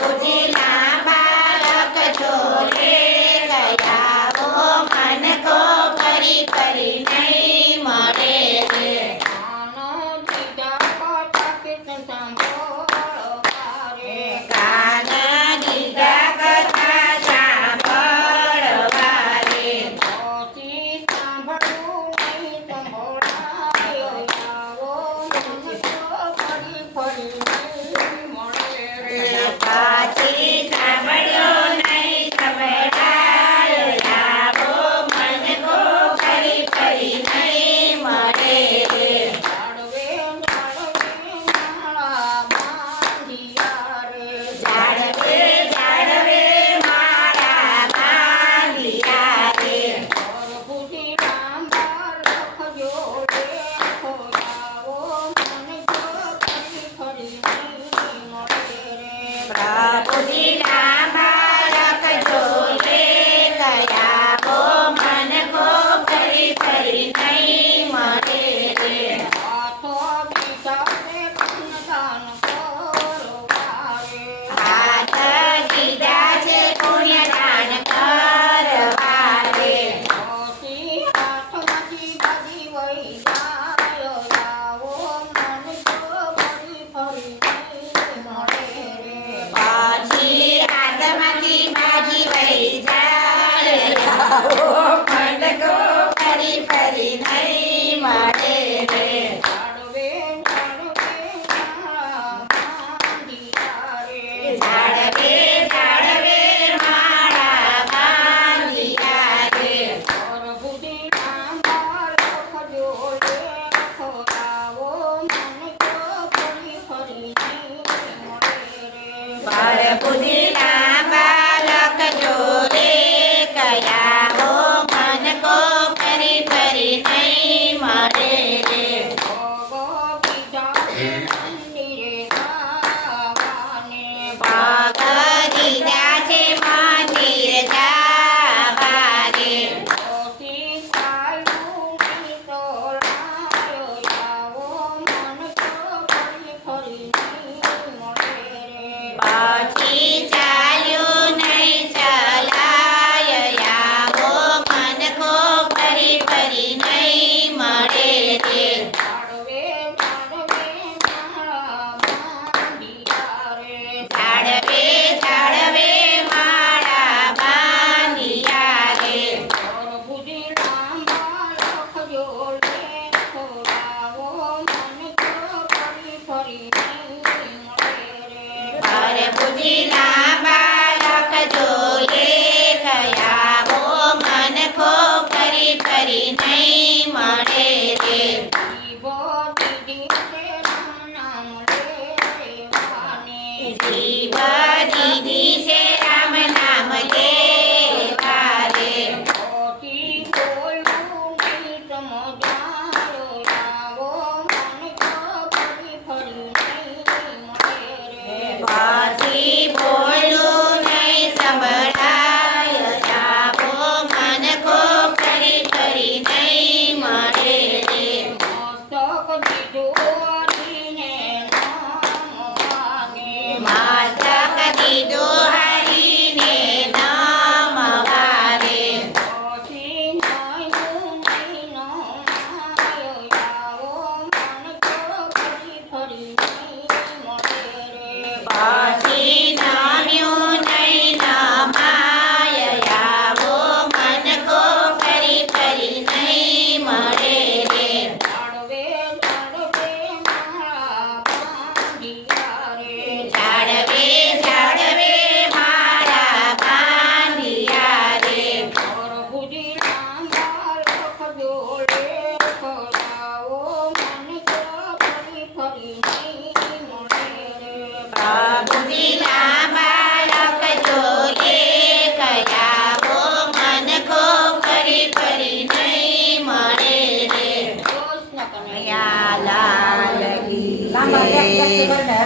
પ્રભુજીના બાળક જોડે ગયા વો મન કો ફરી ફરી નહીં મળે રે કાન દીધા કથા સાંભળવા રે પાછી સાંભળ્યો નહીં સંભળાયો લાવો મન કો ફરી ફરી નહીં મળે રે જાળવે જાળવે મારા બાંધિયા રે પ્રભુજીના બાળક જોડે ગયા વો મન કો ફરી ફરી નહીં મળે રે હાથ દીધા છે પુણ્યદાન કરવા રે પછી હાથમાંથી બાજી વહી જાય લાવો મન કો ફરી ફરી નહીં મળે રે જાળવે જાળવે મારા બાંધિયા રે પ્રભુજીના બાળક જોડે ગયા વો મન કો ફરી ફરી નહીં મળે રે પગ દીધા છે મંદિર જવા રે પછી ચાલ્યું નહીં ચલાય આવો મન કો ફરી ફરી નહીં મળે રે જાળવે જાળવે મારા બાંધિયા રે પ્રભુજીના બાળક જોડે ગયા વો મન કો ફરી ફરી નહીં મળે રે જીવ દીધી છે રામ નામ લેવા રે પછી બોલું નહીં સંભળાય લાવો મન કો ફરી ફરી નહીં મળે રે મસ્તક દીધું હરીને નમવા રે પછી નમ્યું નહીં નમાય આવો મન કો ફરી ફરી નહીં મળે રે જાળવે જાળવે મારા બાંધિયા રે પ્રભુજીના બાળક જોડે ગયા વો મન કો ફરી ફરી નહીં મળે રે લાલ કી જય.